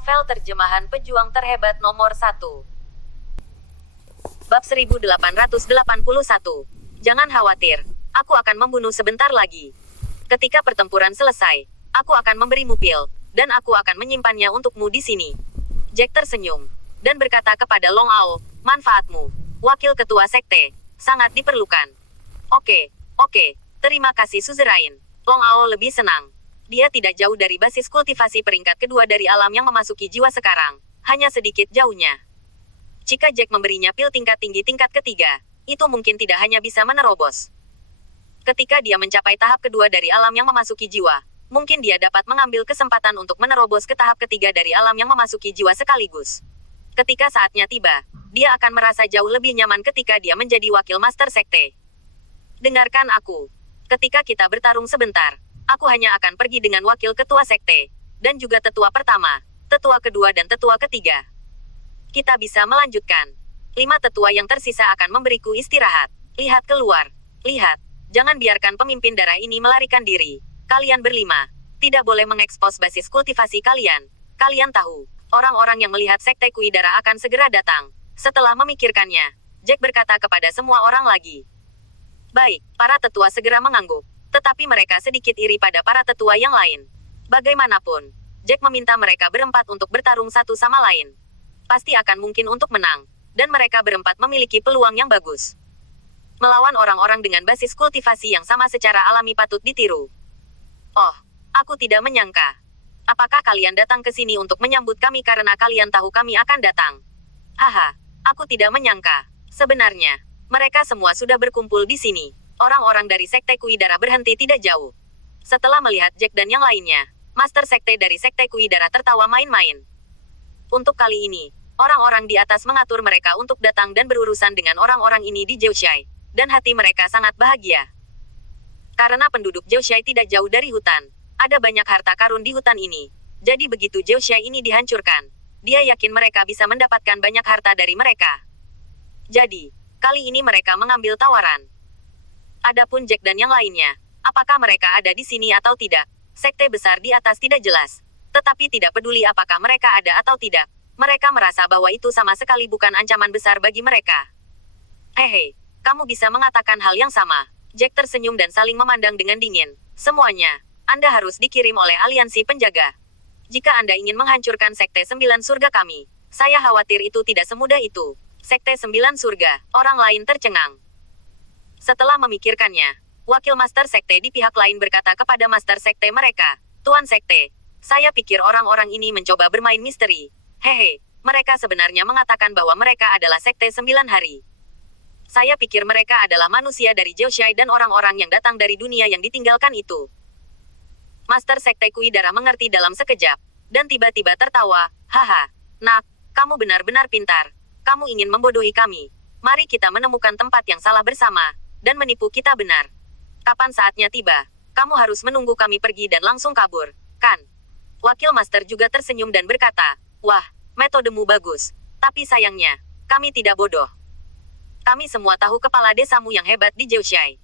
Novel terjemahan pejuang terhebat nomor 1. Bab 1881. Jangan khawatir, aku akan membunuh sebentar lagi. Ketika pertempuran selesai, aku akan memberimu pil, dan aku akan menyimpannya untukmu di sini. Jack tersenyum, dan berkata kepada Long Ao, manfaatmu, wakil ketua sekte, sangat diperlukan. Oke, terima kasih Suzerain. Long Ao lebih senang. Dia tidak jauh dari basis kultivasi peringkat kedua dari alam yang memasuki jiwa sekarang, hanya sedikit jauhnya. Jika Jack memberinya pil tingkat tinggi tingkat ketiga, itu mungkin tidak hanya bisa menerobos. Ketika dia mencapai tahap kedua dari alam yang memasuki jiwa, mungkin dia dapat mengambil kesempatan untuk menerobos ke tahap ketiga dari alam yang memasuki jiwa sekaligus. Ketika saatnya tiba, dia akan merasa jauh lebih nyaman ketika dia menjadi wakil master sekte. Dengarkan aku. Ketika kita bertarung sebentar, aku hanya akan pergi dengan wakil ketua sekte, dan juga tetua pertama, tetua kedua dan tetua ketiga. Kita bisa melanjutkan. 5 tetua yang tersisa akan memberiku istirahat. Lihat keluar. Lihat. Jangan biarkan pemimpin darah ini melarikan diri. Kalian berlima. Tidak boleh mengekspos basis kultivasi kalian. Kalian tahu, orang-orang yang melihat sekte Kui darah akan segera datang. Setelah memikirkannya, Jack berkata kepada semua orang lagi. Baik, para tetua segera mengangguk. Tetapi mereka sedikit iri pada para tetua yang lain. Bagaimanapun, Jack meminta mereka berempat untuk bertarung satu sama lain. Pasti akan mungkin untuk menang, dan mereka berempat memiliki peluang yang bagus. Melawan orang-orang dengan basis kultivasi yang sama secara alami patut ditiru. Oh, aku tidak menyangka. Apakah kalian datang ke sini untuk menyambut kami karena kalian tahu kami akan datang? Haha, aku tidak menyangka. Sebenarnya, mereka semua sudah berkumpul di sini. Orang-orang dari sekte Kui darah berhenti tidak jauh. Setelah melihat Jack dan yang lainnya, master sekte dari sekte Kui darah tertawa main-main. Untuk kali ini, orang-orang di atas mengatur mereka untuk datang dan berurusan dengan orang-orang ini di Jiushai, dan hati mereka sangat bahagia. Karena penduduk Jiushai tidak jauh dari hutan, ada banyak harta karun di hutan ini. Jadi begitu Jiushai ini dihancurkan, dia yakin mereka bisa mendapatkan banyak harta dari mereka. Jadi, kali ini mereka mengambil tawaran. Adapun Jack dan yang lainnya, apakah mereka ada di sini atau tidak? Sekte besar di atas tidak jelas. Tetapi tidak peduli apakah mereka ada atau tidak. Mereka merasa bahwa itu sama sekali bukan ancaman besar bagi mereka. Hehe, kamu bisa mengatakan hal yang sama. Jack tersenyum dan saling memandang dengan dingin. Semuanya, Anda harus dikirim oleh aliansi penjaga. Jika Anda ingin menghancurkan Sekte 9 Surga kami, saya khawatir itu tidak semudah itu. Sekte 9 Surga, orang lain tercengang. Setelah memikirkannya, wakil master sekte di pihak lain berkata kepada master sekte mereka, Tuan Sekte, saya pikir orang-orang ini mencoba bermain misteri. Hehe, mereka sebenarnya mengatakan bahwa mereka adalah sekte 9 hari. Saya pikir mereka adalah manusia dari Jiushai dan orang-orang yang datang dari dunia yang ditinggalkan itu. Master sekte Kui darah mengerti dalam sekejap, dan tiba-tiba tertawa, haha, nak, kamu benar-benar pintar. Kamu ingin membodohi kami. Mari kita menemukan tempat yang salah bersama, dan menipu kita benar. Kapan saatnya tiba, kamu harus menunggu kami pergi dan langsung kabur, kan? Wakil master juga tersenyum dan berkata, wah, metodemu bagus. Tapi sayangnya, kami tidak bodoh. Kami semua tahu kepala desamu yang hebat di Jiushai.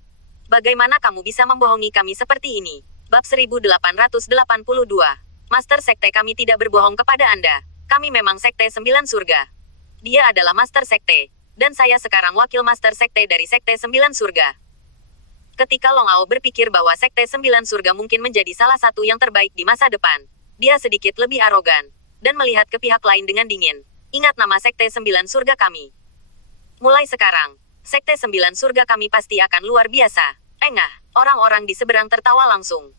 Bagaimana kamu bisa membohongi kami seperti ini? Bab 1882. Master sekte kami tidak berbohong kepada Anda. Kami memang sekte 9 surga. Dia adalah master sekte. Dan saya sekarang wakil master sekte dari Sekte 9 Surga. Ketika Long Ao berpikir bahwa Sekte 9 Surga mungkin menjadi salah satu yang terbaik di masa depan, dia sedikit lebih arogan, dan melihat ke pihak lain dengan dingin. Ingat nama Sekte 9 Surga kami. Mulai sekarang, Sekte 9 Surga kami pasti akan luar biasa. Engah, orang-orang di seberang tertawa langsung.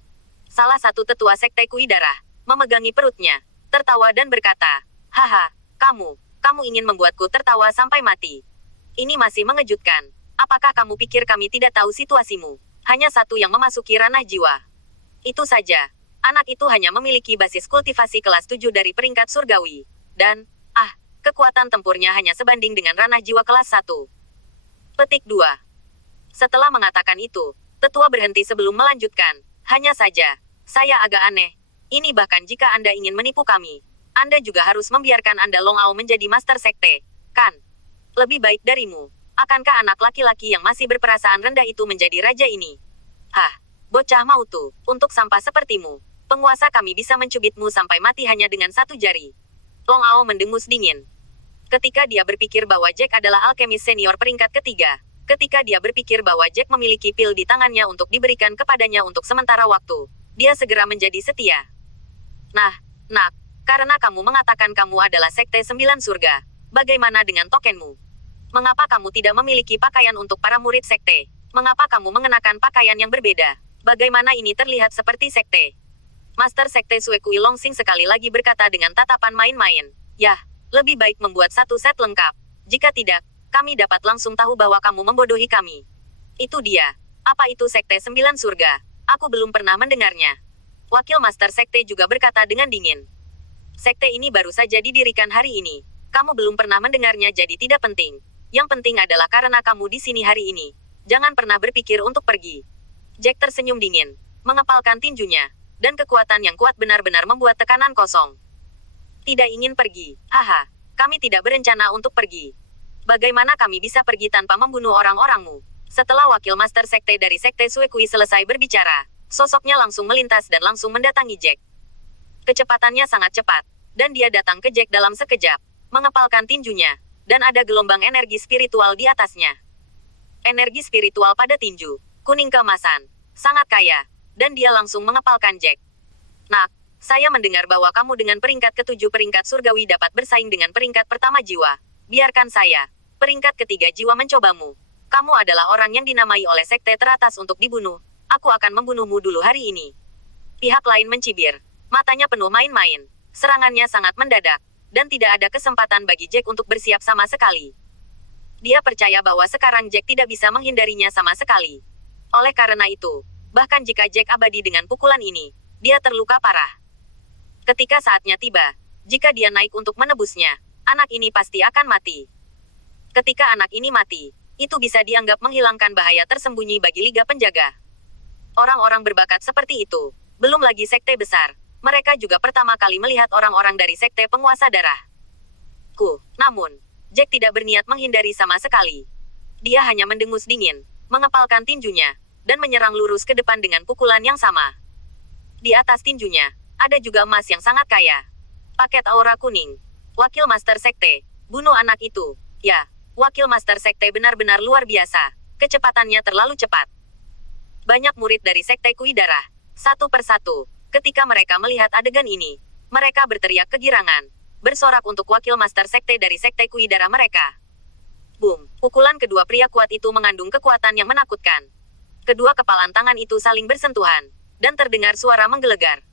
Salah satu tetua Sekte Kui darah, memegangi perutnya, tertawa dan berkata, haha, kamu ingin membuatku tertawa sampai mati. Ini masih mengejutkan. Apakah kamu pikir kami tidak tahu situasimu? Hanya satu yang memasuki ranah jiwa. Itu saja. Anak itu hanya memiliki basis kultivasi kelas 7 dari peringkat surgawi. Dan, kekuatan tempurnya hanya sebanding dengan ranah jiwa kelas 1. Petik 2. Setelah mengatakan itu, tetua berhenti sebelum melanjutkan. Hanya saja, saya agak aneh. Ini bahkan jika Anda ingin menipu kami, Anda juga harus membiarkan Anda Long Ao menjadi master sekte, kan? Lebih baik darimu. Akankah anak laki-laki yang masih berperasaan rendah itu menjadi raja ini? Hah, bocah mautu, untuk sampah sepertimu. Penguasa kami bisa mencubitmu sampai mati hanya dengan satu jari. Long Ao mendengus dingin. Ketika dia berpikir bahwa Jack adalah alkemis senior peringkat ketiga, ketika dia berpikir bahwa Jack memiliki pil di tangannya untuk diberikan kepadanya untuk sementara waktu, dia segera menjadi setia. Nah, nak, karena kamu mengatakan kamu adalah Sekte Sembilan Surga, bagaimana dengan tokenmu? Mengapa kamu tidak memiliki pakaian untuk para murid sekte? Mengapa kamu mengenakan pakaian yang berbeda? Bagaimana ini terlihat seperti sekte? Master Sekte Suekui Longsing sekali lagi berkata dengan tatapan main-main. Yah, lebih baik membuat satu set lengkap. Jika tidak, kami dapat langsung tahu bahwa kamu membodohi kami. Itu dia. Apa itu Sekte Sembilan Surga? Aku belum pernah mendengarnya. Wakil Master Sekte juga berkata dengan dingin. Sekte ini baru saja didirikan hari ini. Kamu belum pernah mendengarnya jadi tidak penting. Yang penting adalah karena kamu di sini hari ini. Jangan pernah berpikir untuk pergi. Jack tersenyum dingin, mengepalkan tinjunya. Dan kekuatan yang kuat benar-benar membuat tekanan kosong. Tidak ingin pergi, haha, kami tidak berencana untuk pergi. Bagaimana kami bisa pergi tanpa membunuh orang-orangmu? Setelah wakil master sekte dari Sekte Suekui selesai berbicara, sosoknya langsung melintas dan langsung mendatangi Jack. Kecepatannya sangat cepat, dan dia datang ke Jack dalam sekejap, mengepalkan tinjunya, dan ada gelombang energi spiritual di atasnya. Energi spiritual pada tinju, kuning keemasan, sangat kaya. Dan dia langsung mengepalkan Jack. Nak, saya mendengar bahwa kamu dengan peringkat ketujuh peringkat surgawi dapat bersaing dengan peringkat pertama jiwa. Biarkan saya, peringkat ketiga jiwa mencobamu. Kamu adalah orang yang dinamai oleh sekte teratas untuk dibunuh. Aku akan membunuhmu dulu hari ini. Pihak lain mencibir. Matanya penuh main-main. Serangannya sangat mendadak. Dan tidak ada kesempatan bagi Jack untuk bersiap sama sekali. Dia percaya bahwa sekarang Jack tidak bisa menghindarinya sama sekali. Oleh karena itu, bahkan jika Jack abadi dengan pukulan ini, dia terluka parah. Ketika saatnya tiba, jika dia naik untuk menebusnya, anak ini pasti akan mati. Ketika anak ini mati, itu bisa dianggap menghilangkan bahaya tersembunyi bagi Liga Penjaga. Orang-orang berbakat seperti itu, belum lagi sekte besar, mereka juga pertama kali melihat orang-orang dari sekte penguasa darah. Namun, Jack tidak berniat menghindari sama sekali. Dia hanya mendengus dingin, mengepalkan tinjunya, dan menyerang lurus ke depan dengan pukulan yang sama. Di atas tinjunya, ada juga emas yang sangat kaya. Paket aura kuning. Wakil Master Sekte, bunuh anak itu. Ya, Wakil Master Sekte benar-benar luar biasa. Kecepatannya terlalu cepat. Banyak murid dari Sekte Kui Darah, satu persatu, ketika mereka melihat adegan ini, mereka berteriak kegirangan, bersorak untuk Wakil Master Sekte dari Sekte Kui Darah mereka. Boom, pukulan kedua pria kuat itu mengandung kekuatan yang menakutkan. Kedua kepalan tangan itu saling bersentuhan, dan terdengar suara menggelegar.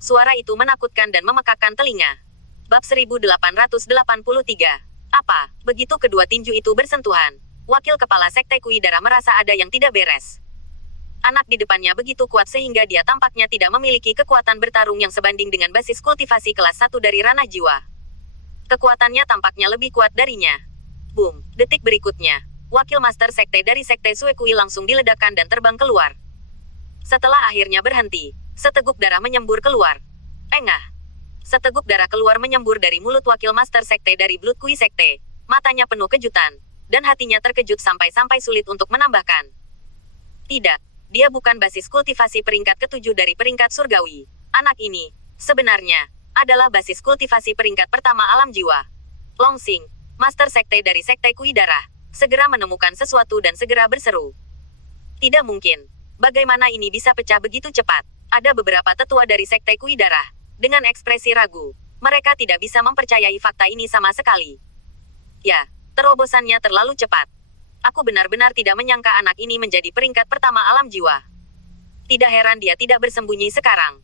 Suara itu menakutkan dan memekakkan telinga. Bab 1883. Apa, begitu kedua tinju itu bersentuhan, wakil kepala Sekte Kui Darah merasa ada yang tidak beres. Anak di depannya begitu kuat sehingga dia tampaknya tidak memiliki kekuatan bertarung yang sebanding dengan basis kultivasi kelas 1 dari ranah jiwa. Kekuatannya tampaknya lebih kuat darinya. Boom, detik berikutnya. Wakil Master Sekte dari Sekte Suekui langsung diledakkan dan terbang keluar. Setelah akhirnya berhenti, seteguk darah menyembur keluar. Engah. Seteguk darah keluar menyembur dari mulut Wakil Master Sekte dari Blood Kui Sekte. Matanya penuh kejutan, dan hatinya terkejut sampai-sampai sulit untuk menambahkan. Tidak, dia bukan basis kultivasi peringkat ketujuh dari peringkat surgawi. Anak ini, sebenarnya, adalah basis kultivasi peringkat pertama alam jiwa. Longsing, Master Sekte dari Sekte Kui Darah, segera menemukan sesuatu dan segera berseru. Tidak mungkin. Bagaimana ini bisa pecah begitu cepat? Ada beberapa tetua dari Sekte Kui Darah, dengan ekspresi ragu. Mereka tidak bisa mempercayai fakta ini sama sekali. Ya, terobosannya terlalu cepat. Aku benar-benar tidak menyangka anak ini menjadi peringkat pertama alam jiwa. Tidak heran dia tidak bersembunyi sekarang.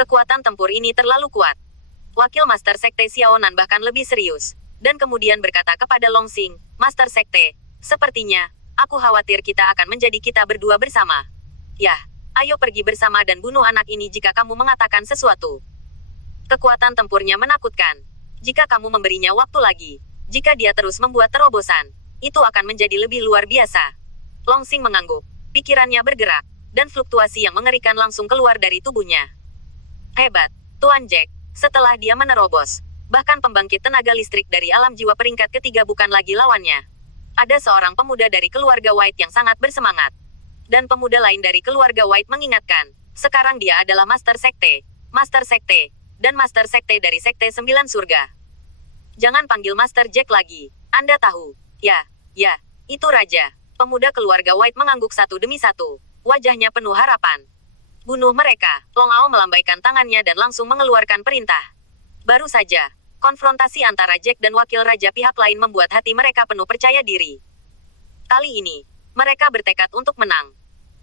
Kekuatan tempur ini terlalu kuat. Wakil Master Sekte Xiaonan bahkan lebih serius, dan kemudian berkata kepada Longsing, Master Sekte, sepertinya, aku khawatir kita akan menjadi kita berdua bersama. Yah, ayo pergi bersama dan bunuh anak ini jika kamu mengatakan sesuatu. Kekuatan tempurnya menakutkan. Jika kamu memberinya waktu lagi, jika dia terus membuat terobosan, itu akan menjadi lebih luar biasa. Longsing mengangguk, pikirannya bergerak, dan fluktuasi yang mengerikan langsung keluar dari tubuhnya. Hebat, Tuan Jack, setelah dia menerobos. Bahkan pembangkit tenaga listrik dari alam jiwa peringkat ketiga bukan lagi lawannya. Ada seorang pemuda dari keluarga White yang sangat bersemangat. Dan pemuda lain dari keluarga White mengingatkan, sekarang dia adalah Master Sekte, dan Master Sekte dari Sekte Sembilan Surga. Jangan panggil Master Jack lagi. Anda tahu. Ya, itu Raja. Pemuda keluarga White mengangguk satu demi satu. Wajahnya penuh harapan. Bunuh mereka. Long Ao melambaikan tangannya dan langsung mengeluarkan perintah. Baru saja, konfrontasi antara Jack dan wakil raja pihak lain membuat hati mereka penuh percaya diri. Kali ini, mereka bertekad untuk menang.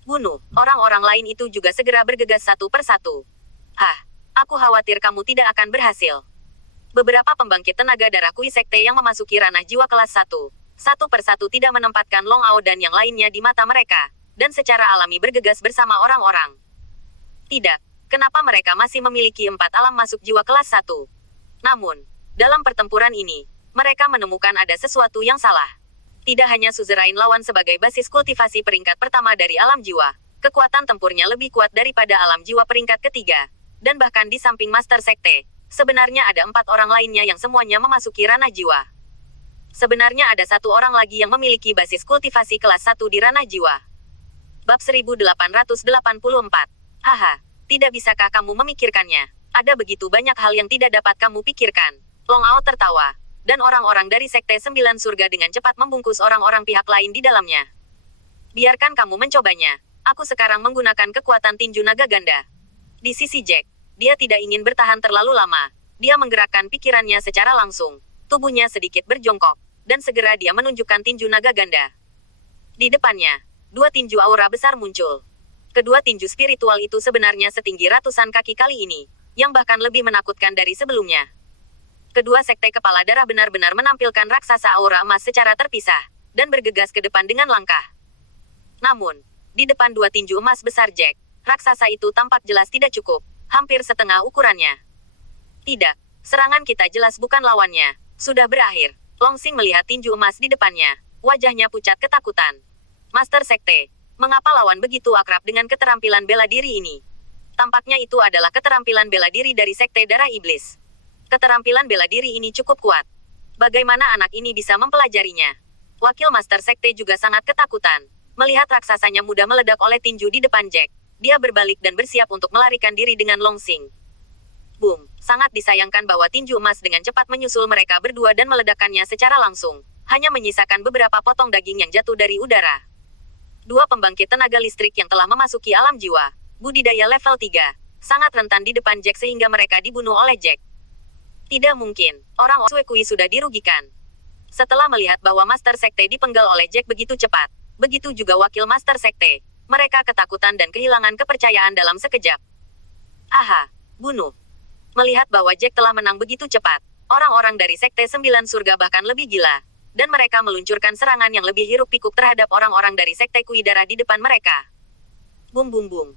Bunuh. Orang-orang lain itu juga segera bergegas satu persatu. Aku khawatir kamu tidak akan berhasil. Beberapa pembangkit tenaga darah Kui Sekte yang memasuki ranah jiwa kelas 1, satu persatu tidak menempatkan Long Ao dan yang lainnya di mata mereka, dan secara alami bergegas bersama orang-orang. Tidak, kenapa mereka masih memiliki 4 alam masuk jiwa kelas 1? Namun, dalam pertempuran ini, mereka menemukan ada sesuatu yang salah. Tidak hanya Suzerain lawan sebagai basis kultivasi peringkat pertama dari alam jiwa, kekuatan tempurnya lebih kuat daripada alam jiwa peringkat ketiga, dan bahkan di samping Master Sekte, sebenarnya ada 4 orang lainnya yang semuanya memasuki ranah jiwa. Sebenarnya ada 1 orang lagi yang memiliki basis kultivasi kelas 1 di ranah jiwa. Bab 1884. Tidak bisakah kamu memikirkannya? Ada begitu banyak hal yang tidak dapat kamu pikirkan. Long Ao tertawa, dan orang-orang dari Sekte 9 Surga dengan cepat membungkus orang-orang pihak lain di dalamnya. Biarkan kamu mencobanya. Aku sekarang menggunakan kekuatan tinju naga ganda. Di sisi Jack, dia tidak ingin bertahan terlalu lama. Dia menggerakkan pikirannya secara langsung. Tubuhnya sedikit berjongkok, dan segera dia menunjukkan tinju naga ganda. Di depannya, 2 tinju aura besar muncul. Kedua tinju spiritual itu sebenarnya setinggi ratusan kaki kali ini, yang bahkan lebih menakutkan dari sebelumnya. Kedua sekte kepala darah benar-benar menampilkan raksasa aura emas secara terpisah, dan bergegas ke depan dengan langkah. Namun, di depan 2 tinju emas besar Jack, raksasa itu tampak jelas tidak cukup, hampir setengah ukurannya. Tidak, serangan kita jelas bukan lawannya, sudah berakhir. Long Xing melihat tinju emas di depannya, wajahnya pucat ketakutan. Master Sekte, mengapa lawan begitu akrab dengan keterampilan bela diri ini? Tampaknya itu adalah keterampilan bela diri dari Sekte Darah Iblis. Keterampilan bela diri ini cukup kuat. Bagaimana anak ini bisa mempelajarinya? Wakil Master Sekte juga sangat ketakutan. Melihat raksasanya mudah meledak oleh tinju di depan Jack, dia berbalik dan bersiap untuk melarikan diri dengan Long Xing. Boom! Sangat disayangkan bahwa tinju emas dengan cepat menyusul mereka berdua dan meledakkannya secara langsung, hanya menyisakan beberapa potong daging yang jatuh dari udara. 2 pembangkit tenaga listrik yang telah memasuki alam jiwa, budidaya level 3, sangat rentan di depan Jack sehingga mereka dibunuh oleh Jack. Tidak mungkin, orang Suekui sudah dirugikan. Setelah melihat bahwa Master Sekte dipenggal oleh Jack begitu cepat, begitu juga wakil Master Sekte, mereka ketakutan dan kehilangan kepercayaan dalam sekejap. Bunuh. Melihat bahwa Jack telah menang begitu cepat, orang-orang dari Sekte 9 Surga bahkan lebih gila, dan mereka meluncurkan serangan yang lebih hiruk-pikuk terhadap orang-orang dari Sekte Kui Darah di depan mereka. Bum bum bum.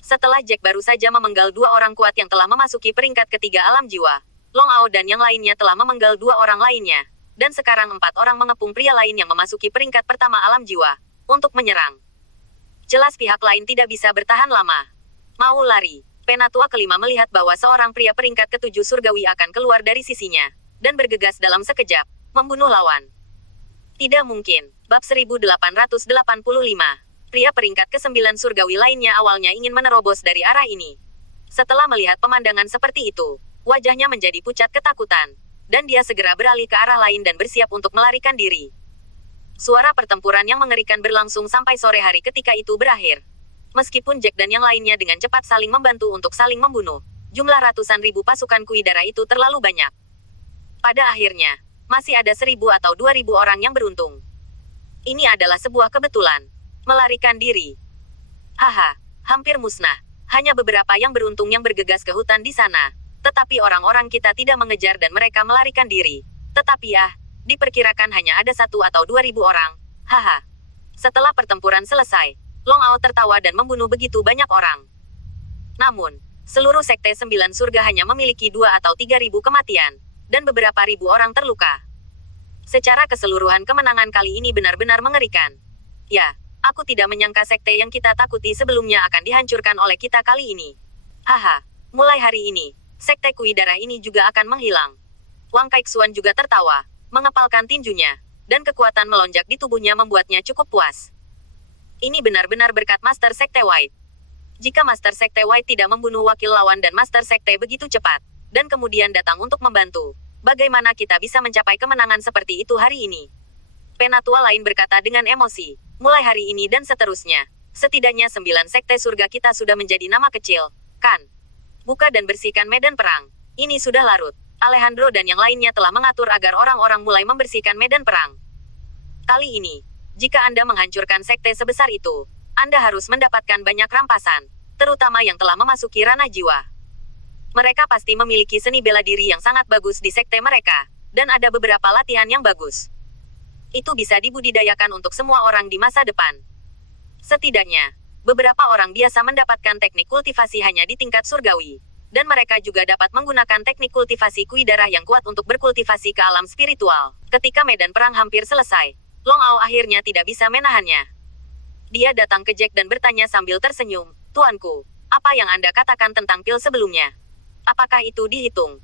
Setelah Jack baru saja memenggal 2 orang kuat yang telah memasuki peringkat ketiga alam jiwa, Long Ao dan yang lainnya telah memenggal 2 orang lainnya, dan sekarang 4 orang mengepung pria lain yang memasuki peringkat pertama alam jiwa, untuk menyerang. Jelas pihak lain tidak bisa bertahan lama. Mau lari. Penatua kelima melihat bahwa seorang pria peringkat ke-7 surgawi akan keluar dari sisinya, dan bergegas dalam sekejap, membunuh lawan. Tidak mungkin. Bab 1885. Pria peringkat ke-9 surgawi lainnya awalnya ingin menerobos dari arah ini. Setelah melihat pemandangan seperti itu, wajahnya menjadi pucat ketakutan, dan dia segera beralih ke arah lain dan bersiap untuk melarikan diri. Suara pertempuran yang mengerikan berlangsung sampai sore hari ketika itu berakhir. Meskipun Jack dan yang lainnya dengan cepat saling membantu untuk saling membunuh, jumlah ratusan ribu pasukan Kui Darah itu terlalu banyak. Pada akhirnya, masih ada 1.000 atau 2.000 orang yang beruntung. Ini adalah sebuah kebetulan. Melarikan diri. Hampir musnah. Hanya beberapa yang beruntung yang bergegas ke hutan di sana. Tetapi orang-orang kita tidak mengejar dan mereka melarikan diri. Tetapi diperkirakan hanya ada 1 atau 2.000 orang. Setelah pertempuran selesai, Long Ao tertawa dan membunuh begitu banyak orang. Namun, seluruh Sekte 9 Surga hanya memiliki 2 atau 3.000 kematian, dan beberapa ribu orang terluka. Secara keseluruhan kemenangan kali ini benar-benar mengerikan. Aku tidak menyangka sekte yang kita takuti sebelumnya akan dihancurkan oleh kita kali ini. Mulai hari ini, Sekte Kui Darah ini juga akan menghilang. Wang Kaiksuan juga tertawa, mengepalkan tinjunya, dan kekuatan melonjak di tubuhnya membuatnya cukup puas. Ini benar-benar berkat Master Sekte White. Jika Master Sekte White tidak membunuh wakil lawan dan Master Sekte begitu cepat, dan kemudian datang untuk membantu, Bagaimana kita bisa mencapai kemenangan seperti itu hari ini? Penatua lain berkata dengan emosi. Mulai hari ini dan seterusnya. Setidaknya 9 sekte surga kita sudah menjadi nama kecil, kan? Buka dan bersihkan medan perang. Ini sudah larut. Alejandro dan yang lainnya telah mengatur agar orang-orang mulai membersihkan medan perang. Kali ini, jika Anda menghancurkan sekte sebesar itu, Anda harus mendapatkan banyak rampasan, terutama yang telah memasuki ranah jiwa. Mereka pasti memiliki seni bela diri yang sangat bagus di sekte mereka, dan ada beberapa latihan yang bagus. Itu bisa dibudidayakan untuk semua orang di masa depan. Setidaknya, beberapa orang biasa mendapatkan teknik kultivasi hanya di tingkat surgawi, dan mereka juga dapat menggunakan teknik kultivasi kui darah yang kuat untuk berkultivasi ke alam spiritual. Ketika medan perang hampir selesai, Long Ao akhirnya tidak bisa menahannya. Dia datang ke Jack dan bertanya sambil tersenyum, "Tuanku, apa yang Anda katakan tentang pil sebelumnya? Apakah itu dihitung?"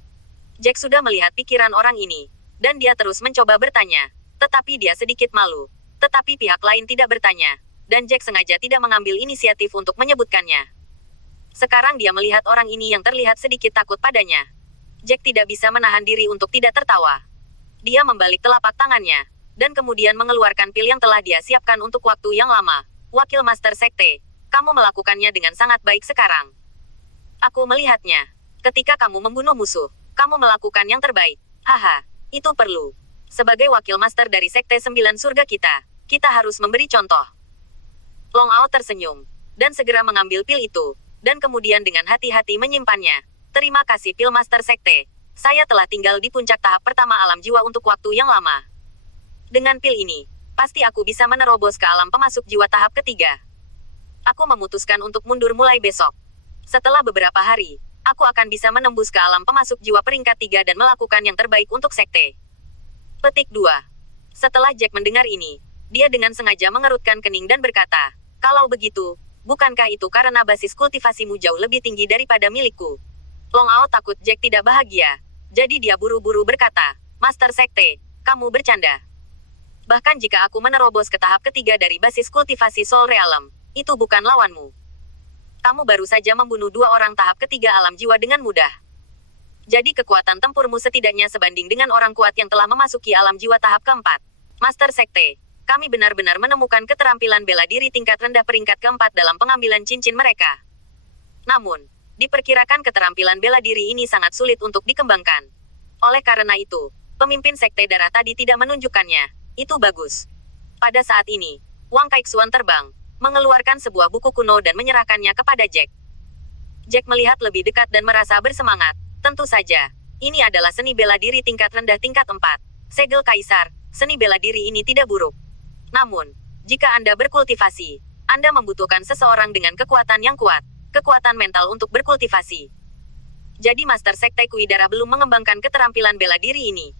Jack sudah melihat pikiran orang ini, dan dia terus mencoba bertanya. Tetapi dia sedikit malu. Tetapi pihak lain tidak bertanya, dan Jack sengaja tidak mengambil inisiatif untuk menyebutkannya. Sekarang dia melihat orang ini yang terlihat sedikit takut padanya. Jack tidak bisa menahan diri untuk tidak tertawa. Dia membalik telapak tangannya, dan kemudian mengeluarkan pil yang telah dia siapkan untuk waktu yang lama. "Wakil Master Sekte, kamu melakukannya dengan sangat baik sekarang. Aku melihatnya. Ketika kamu membunuh musuh, kamu melakukan yang terbaik. Haha, itu perlu. Sebagai wakil master dari Sekte 9 Surga kita harus memberi contoh." Long Ao tersenyum, dan segera mengambil pil itu, dan kemudian dengan hati-hati menyimpannya. "Terima kasih pil Master Sekte. Saya telah tinggal di puncak tahap pertama alam jiwa untuk waktu yang lama. Dengan pil ini, pasti aku bisa menerobos ke alam pemasuk jiwa tahap ketiga. Aku memutuskan untuk mundur mulai besok. Setelah beberapa hari, aku akan bisa menembus ke alam pemasuk jiwa peringkat 3 dan melakukan yang terbaik untuk Sekte." Petik 2. Setelah Jack mendengar ini, dia dengan sengaja mengerutkan kening dan berkata, "Kalau begitu, bukankah itu karena basis kultivasimu jauh lebih tinggi daripada milikku?" Long Ao takut Jack tidak bahagia, jadi dia buru-buru berkata, "Master Sekte, kamu bercanda. Bahkan jika aku menerobos ke tahap ketiga dari basis kultivasi Soul Realm, itu bukan lawanmu. Kamu baru saja membunuh 2 orang tahap ketiga alam jiwa dengan mudah. Jadi kekuatan tempurmu setidaknya sebanding dengan orang kuat yang telah memasuki alam jiwa tahap keempat. Master Sekte, kami benar-benar menemukan keterampilan bela diri tingkat rendah peringkat keempat dalam pengambilan cincin mereka. Namun, diperkirakan keterampilan bela diri ini sangat sulit untuk dikembangkan. Oleh karena itu, pemimpin Sekte Darah tadi tidak menunjukkannya. Itu bagus." Pada saat ini, Wang Kaiksuan terbang, mengeluarkan sebuah buku kuno dan menyerahkannya kepada Jack. Jack melihat lebih dekat dan merasa bersemangat. Tentu saja, ini adalah seni bela diri tingkat rendah tingkat 4. Segel Kaisar, seni bela diri ini tidak buruk. Namun, jika Anda berkultivasi, Anda membutuhkan seseorang dengan kekuatan yang kuat, kekuatan mental untuk berkultivasi. Jadi Master Sekte Kui Darah belum mengembangkan keterampilan bela diri ini.